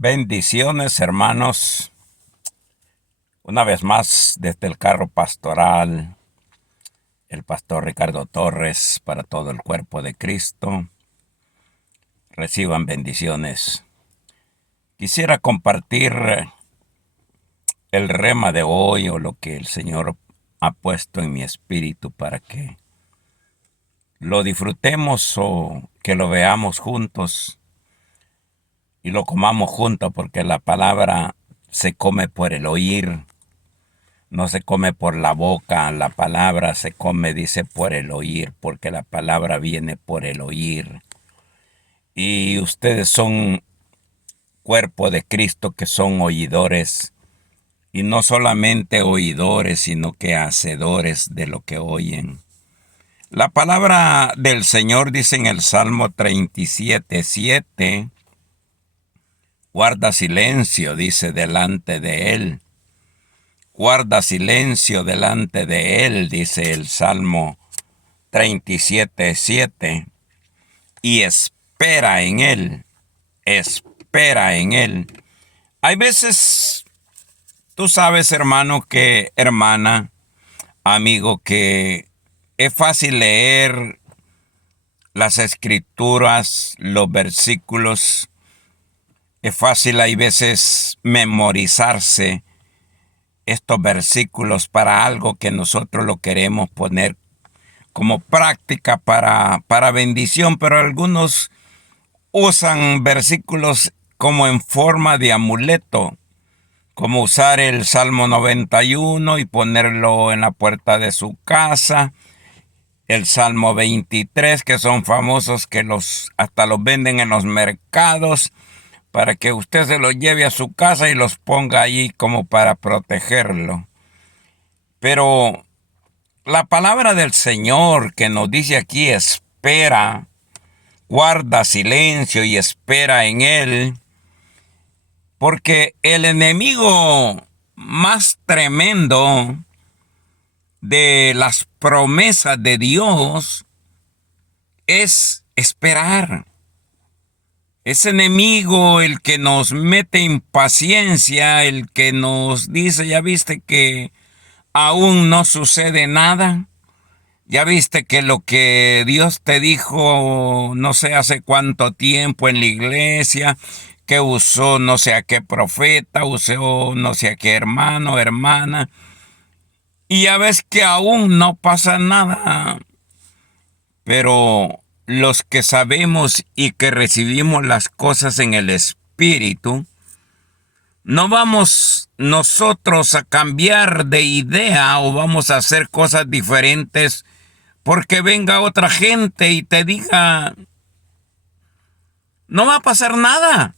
Bendiciones, hermanos. Una vez más, desde el carro pastoral, el pastor Ricardo Torres, para todo el cuerpo de Cristo. Reciban bendiciones. Quisiera compartir el rema de hoy o lo que el Señor ha puesto en mi espíritu para que lo disfrutemos o que lo veamos juntos y lo comamos juntos, porque la palabra se come por el oír. No se come por la boca, la palabra se come, dice, por el oír, porque la palabra viene por el oír. Y ustedes son cuerpo de Cristo, que son oidores, y no solamente oidores, sino que hacedores de lo que oyen. La palabra del Señor dice en el Salmo 37:7, guarda silencio, dice, delante de Él. Guarda silencio delante de Él, dice el Salmo 37:7, y espera en Él, espera en Él. Hay veces, tú sabes, hermano, hermana, amigo, que es fácil leer las escrituras, los versículos, es fácil hay veces memorizarse estos versículos para algo que nosotros lo queremos poner como práctica para bendición, pero algunos usan versículos como en forma de amuleto, como usar el Salmo 91 y ponerlo en la puerta de su casa, el Salmo 23, que son famosos, que hasta los venden en los mercados, para que usted se los lleve a su casa y los ponga ahí como para protegerlo. Pero la palabra del Señor que nos dice aquí, espera, guarda silencio y espera en Él, porque el enemigo más tremendo de las promesas de Dios es esperar. Ese enemigo, el que nos mete impaciencia, el que nos dice, ya viste que aún no sucede nada, ya viste que lo que Dios te dijo no sé hace cuánto tiempo en la iglesia, que usó no sé a qué profeta, usó no sé a qué hermano, hermana, y ya ves que aún no pasa nada. Pero los que sabemos y que recibimos las cosas en el Espíritu, no vamos nosotros a cambiar de idea o vamos a hacer cosas diferentes porque venga otra gente y te diga, no va a pasar nada,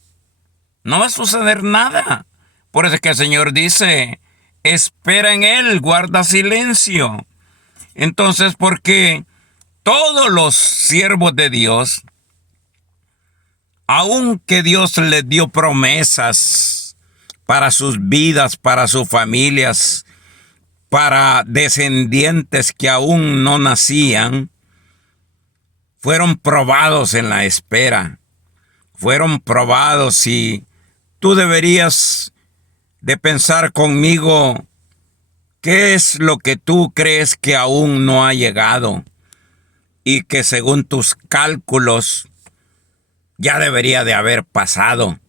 no va a suceder nada. Por eso es que el Señor dice, espera en Él, guarda silencio. Entonces, porque todos los siervos de Dios, aunque Dios les dio promesas para sus vidas, para sus familias, para descendientes que aún no nacían, fueron probados en la espera. Fueron probados, y tú deberías de pensar conmigo, ¿qué es lo que tú crees que aún no ha llegado y que según tus cálculos ya debería de haber pasado?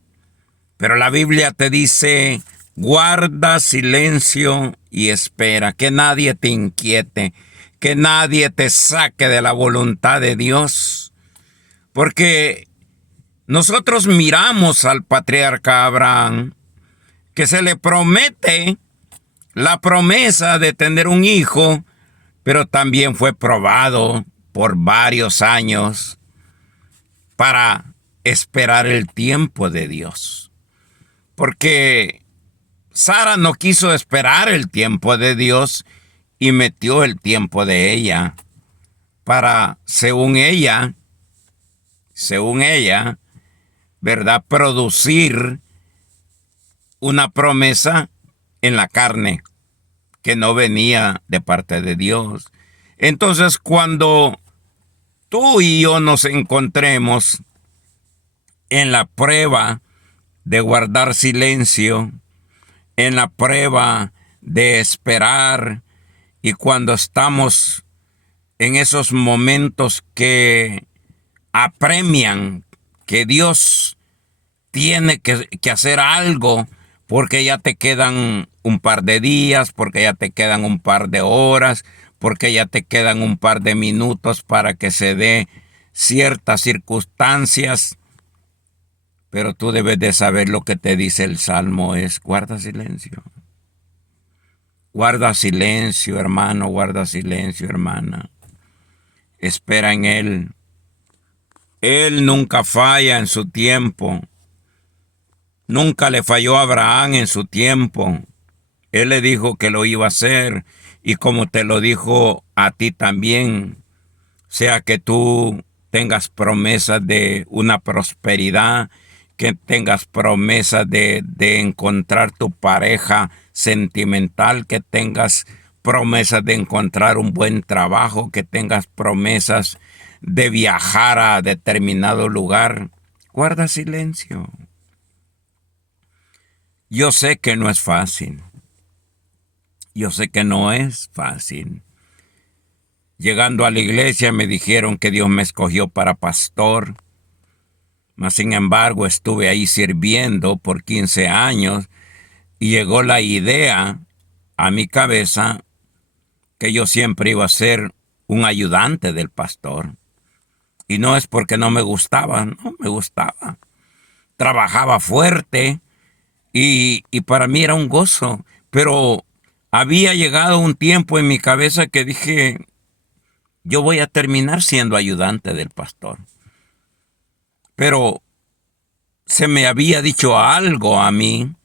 Pero la Biblia te dice, guarda silencio y espera, que nadie te inquiete, que nadie te saque de la voluntad de Dios. Porque nosotros miramos al patriarca Abraham, que se le promete la promesa de tener un hijo, pero también fue probado por varios años para esperar el tiempo de Dios. Porque Sara no quiso esperar el tiempo de Dios y metió el tiempo de ella para, según ella, ¿verdad?, producir una promesa en la carne que no venía de parte de Dios. Entonces, cuando tú y yo nos encontremos en la prueba de guardar silencio, en la prueba de esperar, y cuando estamos en esos momentos que apremian que Dios tiene que hacer algo, porque ya te quedan un par de días, porque ya te quedan un par de horas, porque ya te quedan un par de minutos para que se dé ciertas circunstancias. Pero tú debes de saber lo que te dice el Salmo es: guarda silencio. Guarda silencio, hermano, guarda silencio, hermana. Espera en Él. Él nunca falla en su tiempo. Nunca le falló a Abraham en su tiempo. Él le dijo que lo iba a hacer, y como te lo dijo a ti también, sea que tú tengas promesas de una prosperidad, que tengas promesas de encontrar tu pareja sentimental, que tengas promesas de encontrar un buen trabajo, que tengas promesas de viajar a determinado lugar. Guarda silencio. Yo sé que no es fácil. Yo sé que no es fácil. Llegando a la iglesia me dijeron que Dios me escogió para pastor. Mas sin embargo estuve ahí sirviendo por 15 años y llegó la idea a mi cabeza que yo siempre iba a ser un ayudante del pastor. Y no es porque no me gustaba, no me gustaba. Trabajaba fuerte y para mí era un gozo. Pero había llegado un tiempo en mi cabeza que dije: yo voy a terminar siendo ayudante del pastor. Pero se me había dicho algo a mí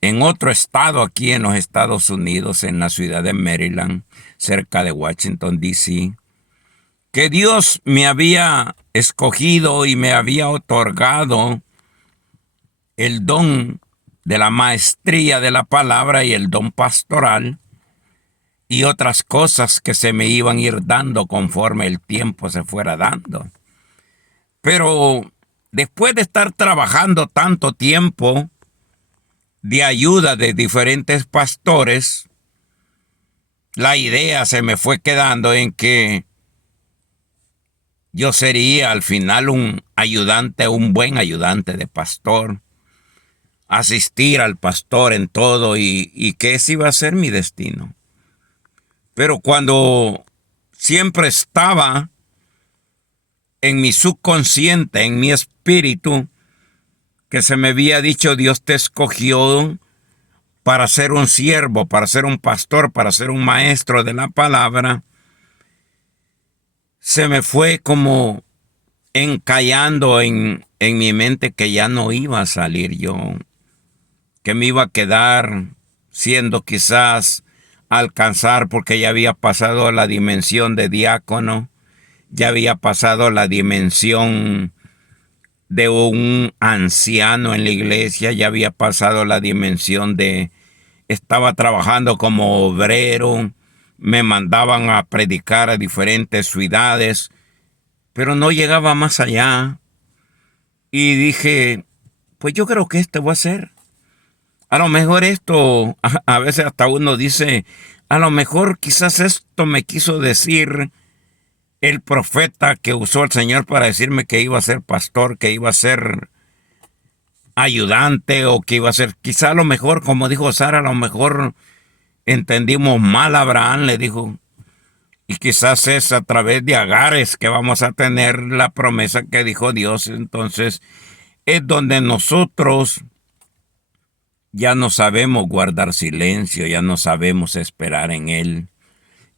en otro estado aquí en los Estados Unidos, en la ciudad de Maryland, cerca de Washington, D.C., que Dios me había escogido y me había otorgado el don de la maestría de la palabra y el don pastoral y otras cosas que se me iban a ir dando conforme el tiempo se fuera dando. Pero después de estar trabajando tanto tiempo de ayuda de diferentes pastores, la idea se me fue quedando en que yo sería al final un ayudante, un buen ayudante de pastor, asistir al pastor en todo y que ese iba a ser mi destino. Pero cuando siempre estaba en mi subconsciente, en mi espíritu, que se me había dicho: Dios te escogió para ser un siervo, para ser un pastor, para ser un maestro de la palabra, se me fue como encallando en mi mente que ya no iba a salir yo, que me iba a quedar siendo quizás alcanzar, porque ya había pasado la dimensión de diácono, ya había pasado la dimensión de un anciano en la iglesia, ya había pasado la dimensión de estaba trabajando como obrero, me mandaban a predicar a diferentes ciudades, pero no llegaba más allá. Y dije: pues yo creo que esto va a ser. A lo mejor esto, a veces hasta uno dice: a lo mejor quizás esto me quiso decir el profeta que usó el Señor para decirme que iba a ser pastor, que iba a ser ayudante, o que iba a ser, quizá a lo mejor, como dijo Sara, a lo mejor entendimos mal a Abraham, le dijo, y quizás es a través de Agares que vamos a tener la promesa que dijo Dios. Entonces es donde nosotros ya no sabemos guardar silencio, ya no sabemos esperar en Él.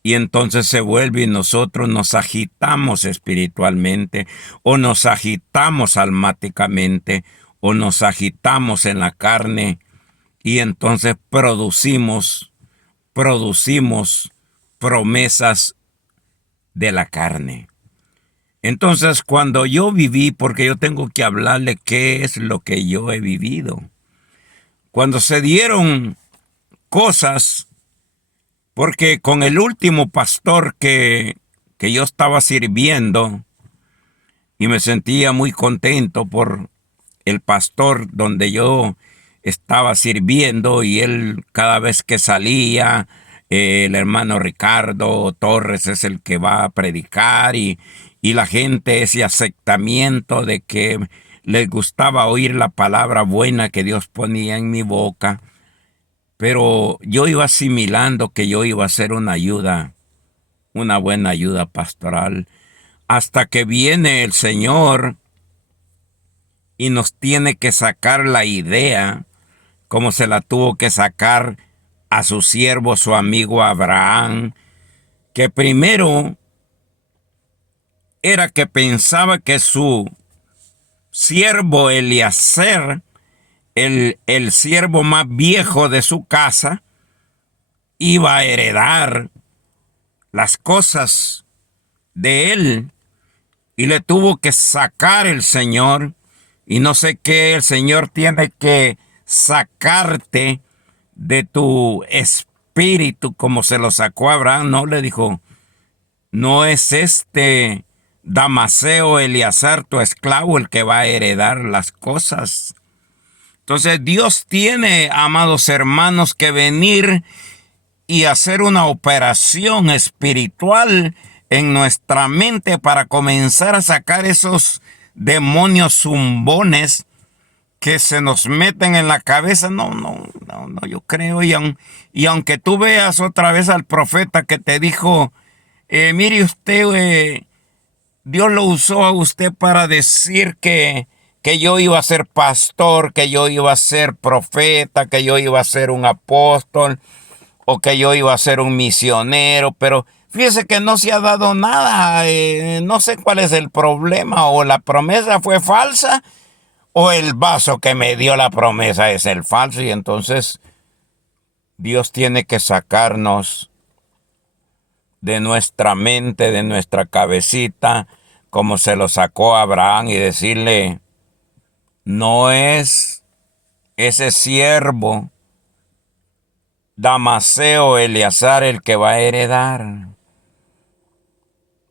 Y entonces se vuelve y nosotros nos agitamos espiritualmente, o nos agitamos almáticamente, o nos agitamos en la carne, y entonces producimos promesas de la carne. Entonces, cuando yo viví, porque yo tengo que hablarle qué es lo que yo he vivido, cuando se dieron cosas, porque con el último pastor que yo estaba sirviendo, y me sentía muy contento por el pastor donde yo estaba sirviendo, y él cada vez que salía, el hermano Ricardo Torres es el que va a predicar, y la gente, ese aceptamiento de que les gustaba oír la palabra buena que Dios ponía en mi boca. Pero yo iba asimilando que yo iba a ser una ayuda, una buena ayuda pastoral, hasta que viene el Señor y nos tiene que sacar la idea, como se la tuvo que sacar a su siervo, su amigo Abraham, que primero era que pensaba que su siervo Eliezer, el siervo más viejo de su casa, iba a heredar las cosas de él, y le tuvo que sacar el Señor. Y no sé qué, el Señor tiene que sacarte de tu espíritu, como se lo sacó a Abraham. No, le dijo, no es este Damaseo Eliezer, tu esclavo, el que va a heredar las cosas. Entonces Dios tiene, amados hermanos, que venir y hacer una operación espiritual en nuestra mente para comenzar a sacar esos demonios zumbones que se nos meten en la cabeza. No, yo creo, y aunque tú veas otra vez al profeta que te dijo, mire usted, Dios lo usó a usted para decir que yo iba a ser pastor, que yo iba a ser profeta, que yo iba a ser un apóstol, o que yo iba a ser un misionero, pero fíjese que no se ha dado nada. No sé cuál es el problema, o la promesa fue falsa, o el vaso que me dio la promesa es el falso. Y entonces Dios tiene que sacarnos de nuestra mente, de nuestra cabecita, como se lo sacó a Abraham, y decirle, no es ese siervo Damaseo Eliezer el que va a heredar.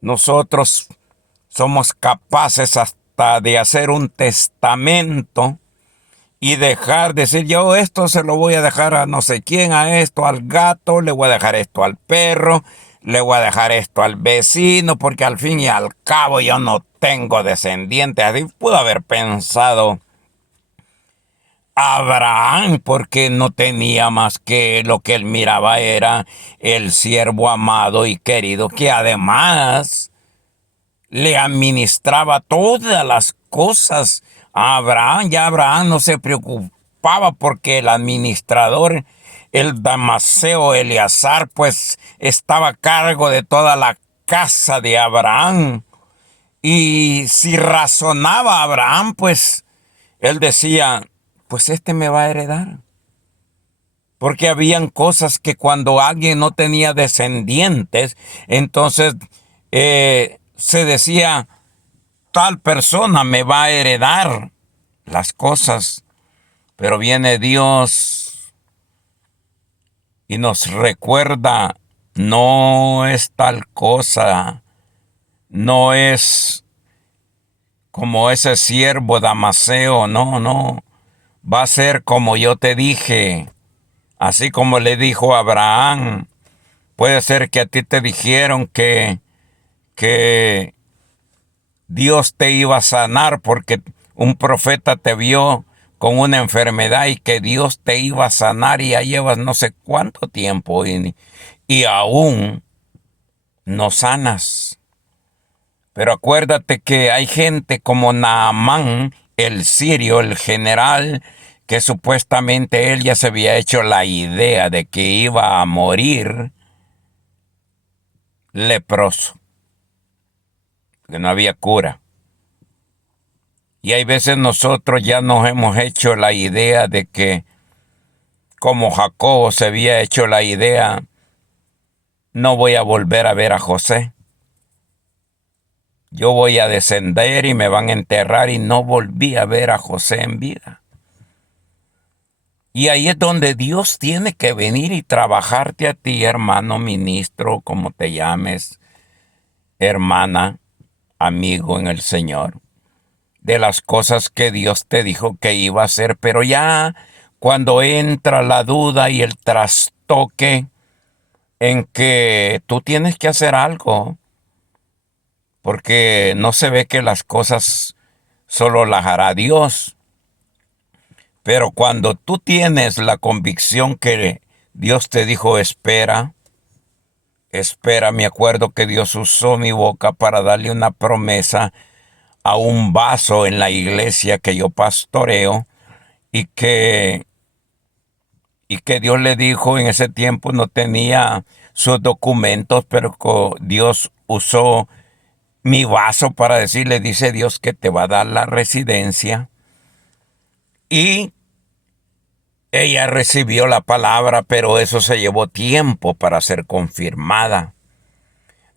Nosotros somos capaces hasta de hacer un testamento y decir, yo esto se lo voy a dejar a no sé quién, a esto, al gato, le voy a dejar esto al perro, le voy a dejar esto al vecino, porque al fin y al cabo yo no tengo descendientes. Así pudo haber pensado Abraham, porque no tenía más que lo que él miraba era el siervo amado y querido, que además le administraba todas las cosas a Abraham. Ya Abraham no se preocupaba porque el administrador, el Damaseo Eliezer, pues estaba a cargo de toda la casa de Abraham. Y si razonaba Abraham, pues él decía, pues este me va a heredar. Porque habían cosas que cuando alguien no tenía descendientes, entonces se decía, tal persona me va a heredar las cosas. Pero viene Dios y nos recuerda, no es tal cosa, no es como ese siervo Damaseo, no, va a ser como yo te dije, así como le dijo a Abraham. Puede ser que a ti te dijeron que Dios te iba a sanar porque un profeta te vio con una enfermedad y que Dios te iba a sanar, y ya llevas no sé cuánto tiempo y aún no sanas. Pero acuérdate que hay gente como Naamán, el sirio, el general, que supuestamente él ya se había hecho la idea de que iba a morir leproso, que no había cura. Y hay veces nosotros ya nos hemos hecho la idea de que, como Jacobo se había hecho la idea, no voy a volver a ver a José. Yo voy a descender y me van a enterrar, y no volví a ver a José en vida. Y ahí es donde Dios tiene que venir y trabajarte a ti, hermano ministro, como te llames, hermana, amigo en el Señor. de las cosas que Dios te dijo que iba a hacer, pero ya cuando entra la duda y el trastoque en que tú tienes que hacer algo, porque no se ve que las cosas solo las hará Dios, pero cuando tú tienes la convicción que Dios te dijo espera, espera, me acuerdo que Dios usó mi boca para darle una promesa a un vaso en la iglesia que yo pastoreo y que Dios le dijo en ese tiempo no tenía sus documentos, pero Dios usó mi vaso para decirle, dice Dios que te va a dar la residencia. Y ella recibió la palabra, pero eso se llevó tiempo para ser confirmada.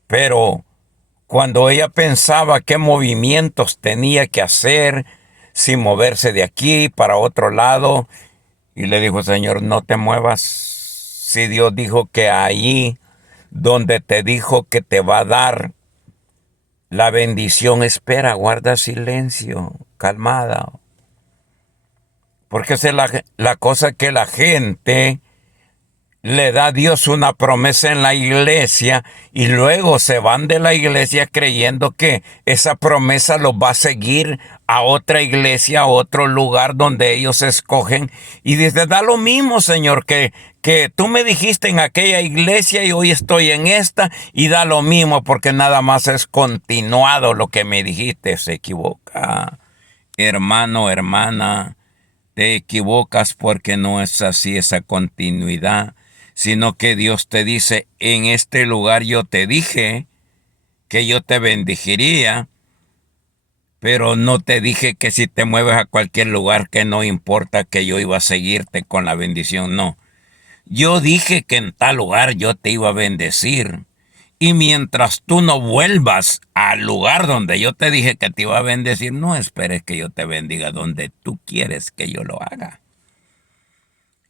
Pero cuando ella pensaba qué movimientos tenía que hacer, sin moverse de aquí para otro lado, y le dijo, Señor, no te muevas. Si Dios dijo que ahí donde te dijo que te va a dar la bendición, espera, guarda silencio, calmada. Porque esa es la cosa que la gente le da a Dios una promesa en la iglesia y luego se van de la iglesia creyendo que esa promesa los va a seguir a otra iglesia, a otro lugar donde ellos escogen. Y dice, da lo mismo, Señor, que tú me dijiste en aquella iglesia y hoy estoy en esta, y da lo mismo porque nada más es continuado lo que me dijiste. Se equivoca, hermano, hermana. Te equivocas porque no es así esa continuidad, sino que Dios te dice, en este lugar yo te dije que yo te bendeciría, pero no te dije que si te mueves a cualquier lugar que no importa que yo iba a seguirte con la bendición, no. Yo dije que en tal lugar yo te iba a bendecir. Y mientras tú no vuelvas al lugar donde yo te dije que te iba a bendecir, no esperes que yo te bendiga donde tú quieres que yo lo haga.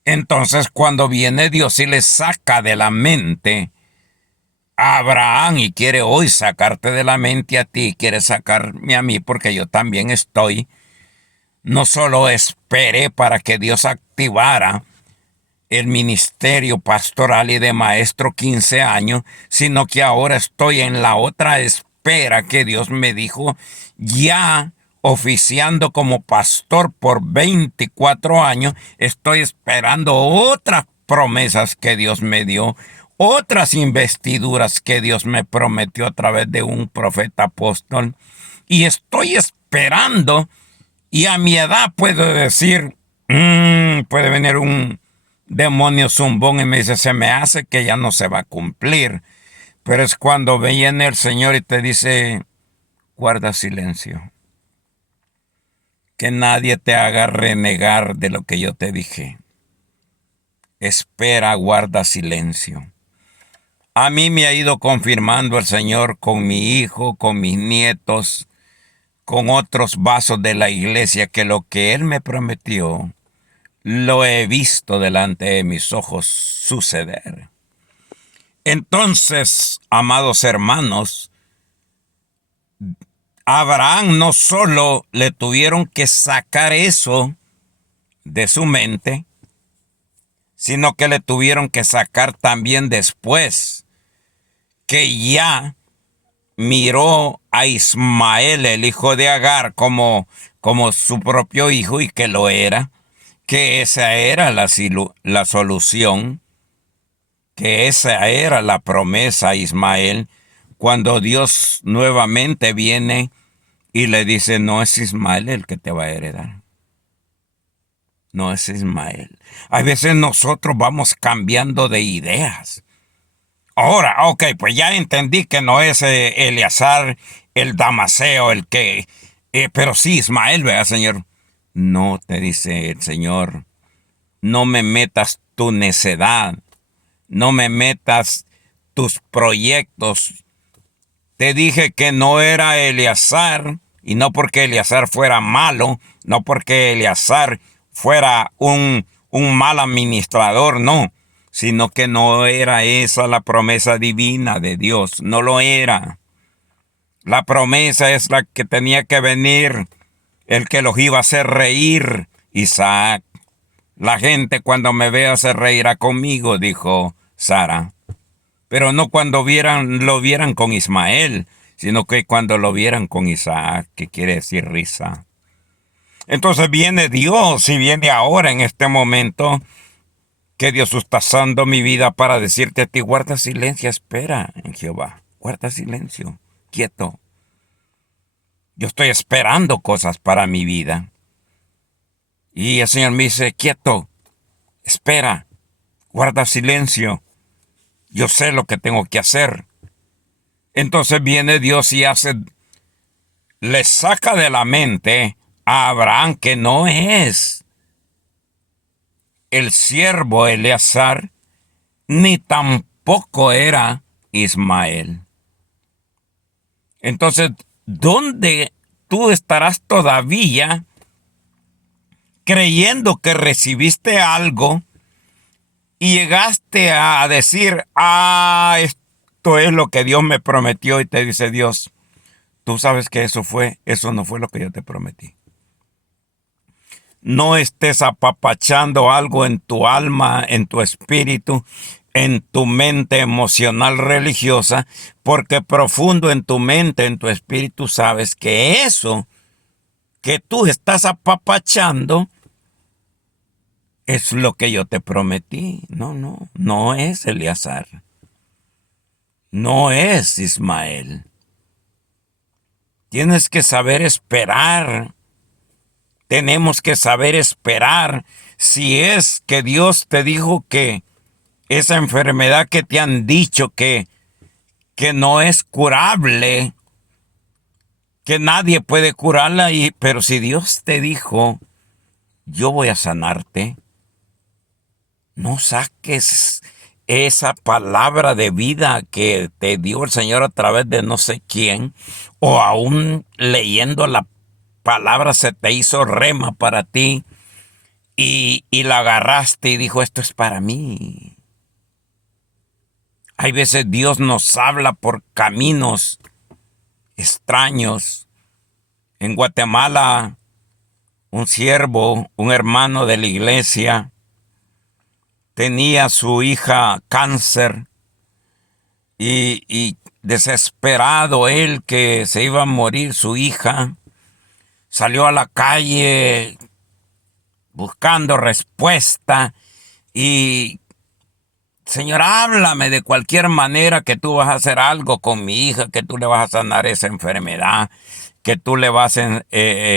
Entonces cuando viene Dios y le saca de la mente a Abraham y quiere hoy sacarte de la mente a ti, quiere sacarme a mí porque yo también estoy, no solo esperé para que Dios activara el ministerio pastoral y de maestro 15 años, sino que ahora estoy en la otra espera que Dios me dijo, ya oficiando como pastor por 24 años, estoy esperando otras promesas que Dios me dio, otras investiduras que Dios me prometió a través de un profeta apóstol, y estoy esperando, y a mi edad puedo decir, puede venir un demonio zumbón y me dice, se me hace que ya no se va a cumplir. Pero es cuando viene el Señor y te dice, guarda silencio. Que nadie te haga renegar de lo que yo te dije. Espera, guarda silencio. A mí me ha ido confirmando el Señor con mi hijo, con mis nietos, con otros vasos de la iglesia, que lo que Él me prometió, lo he visto delante de mis ojos suceder. Entonces, amados hermanos, a Abraham no solo le tuvieron que sacar eso de su mente, sino que le tuvieron que sacar también después, que ya miró a Ismael, el hijo de Agar, como su propio hijo, y que lo era, que esa era la solución, que esa era la promesa a Ismael, cuando Dios nuevamente viene y le dice, no es Ismael el que te va a heredar. No es Ismael. A veces nosotros vamos cambiando de ideas. Ahora, ok, pues ya entendí que no es Eleazar el damaseo el que... pero sí, Ismael, vea, Señor. No, te dice el Señor, no me metas tu necedad, no me metas tus proyectos. Te dije que no era Eleazar, y no porque Eleazar fuera malo, no porque Eleazar fuera un mal administrador, no, sino que no era esa la promesa divina de Dios, no lo era. La promesa es la que tenía que venir el que los iba a hacer reír, Isaac. La gente cuando me vea se reirá conmigo, dijo Sara. Pero no cuando lo vieran con Ismael, sino que cuando lo vieran con Isaac, que quiere decir risa. Entonces viene Dios y viene ahora en este momento que Dios está usando mi vida para decirte a ti, guarda silencio, espera en Jehová. Guarda silencio, quieto. Yo estoy esperando cosas para mi vida. Y el Señor me dice, quieto, espera, guarda silencio. Yo sé lo que tengo que hacer. Entonces viene Dios y le saca de la mente a Abraham que no es el siervo Eleazar, ni tampoco era Ismael. Entonces, ¿dónde tú estarás todavía creyendo que recibiste algo y llegaste a decir, esto es lo que Dios me prometió? Y te dice Dios, tú sabes que eso no fue lo que yo te prometí. No estés apapachando algo en tu alma, en tu espíritu, en tu mente emocional religiosa, porque profundo en tu mente, en tu espíritu, sabes que eso que tú estás apapachando es lo que yo te prometí. No es Eleazar. No es Ismael. Tienes que saber esperar. Tenemos que saber esperar. Si es que Dios te dijo que esa enfermedad que te han dicho que no es curable, que nadie puede curarla, pero si Dios te dijo, yo voy a sanarte, no saques esa palabra de vida que te dio el Señor a través de no sé quién, o aún leyendo la palabra se te hizo rema para ti y la agarraste y dijo, esto es para mí. Hay veces Dios nos habla por caminos extraños. En Guatemala, un siervo, un hermano de la iglesia, tenía su hija cáncer y desesperado él que se iba a morir su hija, salió a la calle buscando respuesta y, Señor, háblame de cualquier manera que tú vas a hacer algo con mi hija, que tú le vas a sanar esa enfermedad, que tú le vas a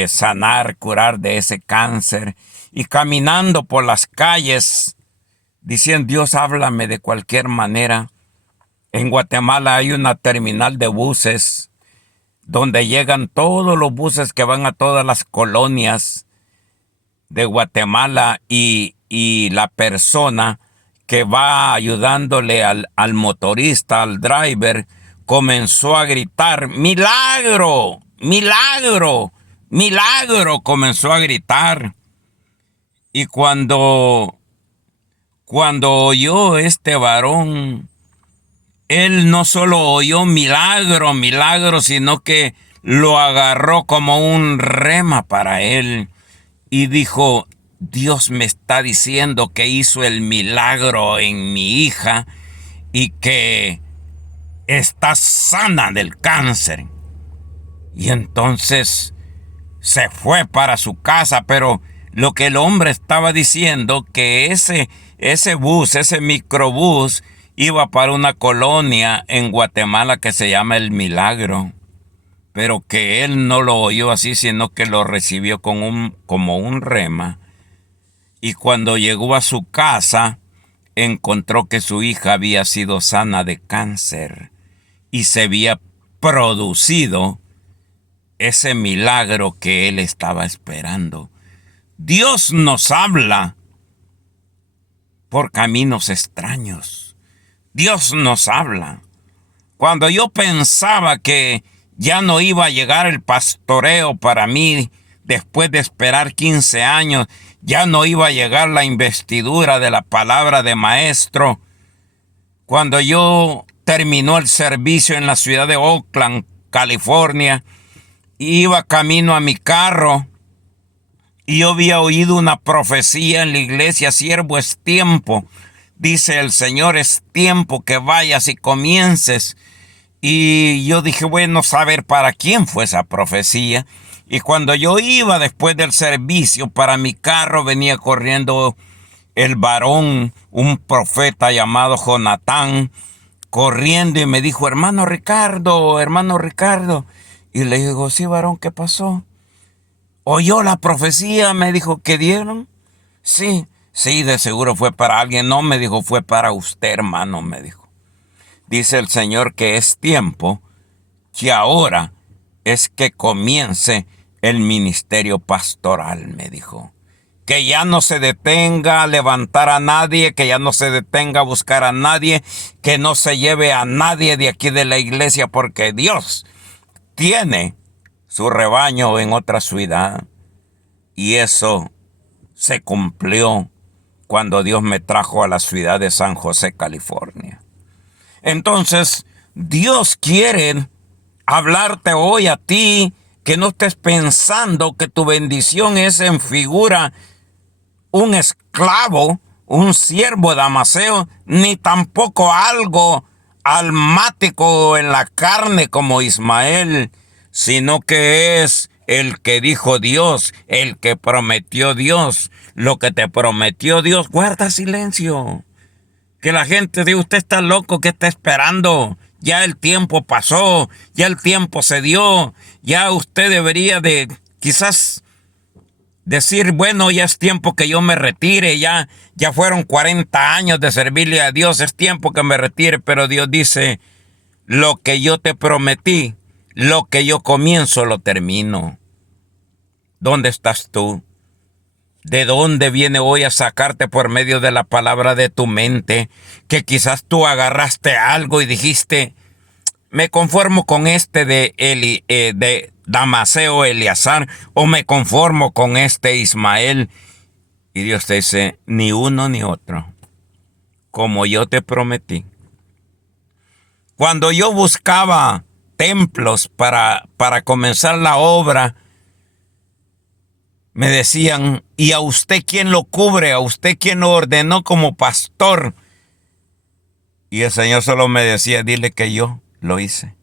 sanar, curar de ese cáncer. Y caminando por las calles, diciendo, Dios, háblame de cualquier manera. En Guatemala hay una terminal de buses donde llegan todos los buses que van a todas las colonias de Guatemala y la persona que va ayudándole al motorista, al driver, comenzó a gritar, ¡milagro! ¡Milagro! ¡Milagro! Comenzó a gritar. Y cuando oyó este varón, él no solo oyó milagro, milagro, sino que lo agarró como un rema para él y dijo, Dios me está diciendo que hizo el milagro en mi hija y que está sana del cáncer. Y entonces se fue para su casa, pero lo que el hombre estaba diciendo, que ese bus, ese microbús, iba para una colonia en Guatemala que se llama El Milagro, pero que él no lo oyó así, sino que lo recibió como un rema. Y cuando llegó a su casa, encontró que su hija había sido sana de cáncer y se había producido ese milagro que él estaba esperando. Dios nos habla por caminos extraños. Dios nos habla. Cuando yo pensaba que ya no iba a llegar el pastoreo para mí, después de esperar 15 años, ya no iba a llegar la investidura de la palabra de maestro. Cuando yo terminó el servicio en la ciudad de Oakland, California, iba camino a mi carro Y yo había oído una profecía en la iglesia: siervo, es tiempo. Dice el Señor, es tiempo que vayas y comiences. Y yo dije, bueno, saber para quién fue esa profecía. Y cuando yo iba después del servicio para mi carro, venía corriendo el varón, un profeta llamado Jonatán, corriendo y me dijo, hermano Ricardo, hermano Ricardo. Y le digo, sí, varón, ¿qué pasó? ¿Oyó la profecía? Me dijo, ¿que dieron? Sí, sí, de seguro fue para alguien. No, me dijo, fue para usted, hermano, me dijo. Dice el Señor que es tiempo, que ahora es que comience el ministerio pastoral, me dijo. Que ya no se detenga a levantar a nadie, que ya no se detenga a buscar a nadie, que no se lleve a nadie de aquí de la iglesia, porque Dios tiene su rebaño en otra ciudad. Y eso se cumplió cuando Dios me trajo a la ciudad de San José, California. Entonces, Dios quiere hablarte hoy a ti, que no estés pensando que tu bendición es en figura un esclavo, un siervo damaseo, ni tampoco algo almático en la carne como Ismael, sino que es el que dijo Dios, el que prometió Dios. Lo que te prometió Dios, guarda silencio. Que la gente diga, usted está loco, ¿qué está esperando? Ya el tiempo pasó, ya el tiempo se dio, ya usted debería de quizás decir, bueno, ya es tiempo que yo me retire, ya fueron 40 años de servirle a Dios, es tiempo que me retire. Pero Dios dice, lo que yo te prometí, lo que yo comienzo, lo termino. ¿Dónde estás tú? ¿De dónde viene hoy a sacarte por medio de la palabra de tu mente? Que quizás tú agarraste algo y dijiste, me conformo con este de Damaseo Eleazar, o me conformo con este Ismael. Y Dios te dice, ni uno ni otro, como yo te prometí. Cuando yo buscaba templos para comenzar la obra, me decían, ¿y a usted quién lo cubre? ¿A usted quién lo ordenó como pastor? Y el Señor solo me decía, dile que yo lo hice.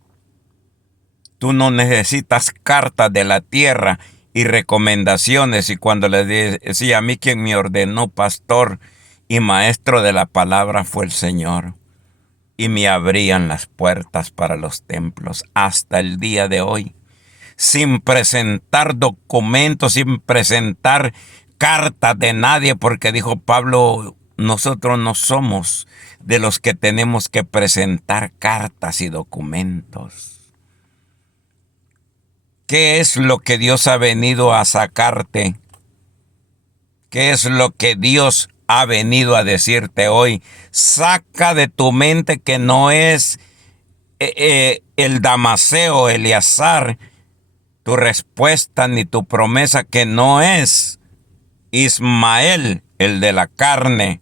Tú no necesitas cartas de la tierra y recomendaciones. Y cuando le decía, a mí quien me ordenó pastor y maestro de la palabra fue el Señor. Y me abrían las puertas para los templos hasta el día de hoy. Sin presentar documentos, sin presentar cartas de nadie, porque dijo Pablo, nosotros no somos de los que tenemos que presentar cartas y documentos. ¿Qué es lo que Dios ha venido a sacarte? ¿Qué es lo que Dios ha venido a decirte hoy? Saca de tu mente que no es el Damaseo, Eleazar, tu respuesta ni tu promesa, que no es Ismael, el de la carne,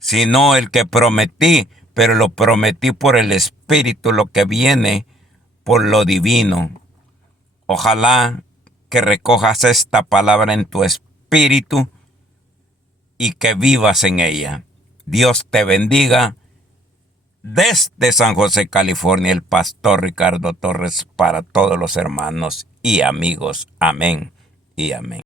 sino el que prometí, pero lo prometí por el Espíritu, lo que viene por lo divino. Ojalá que recojas esta palabra en tu espíritu y que vivas en ella. Dios te bendiga. Desde San José, California, el pastor Ricardo Torres, para todos los hermanos y amigos. Amén y amén.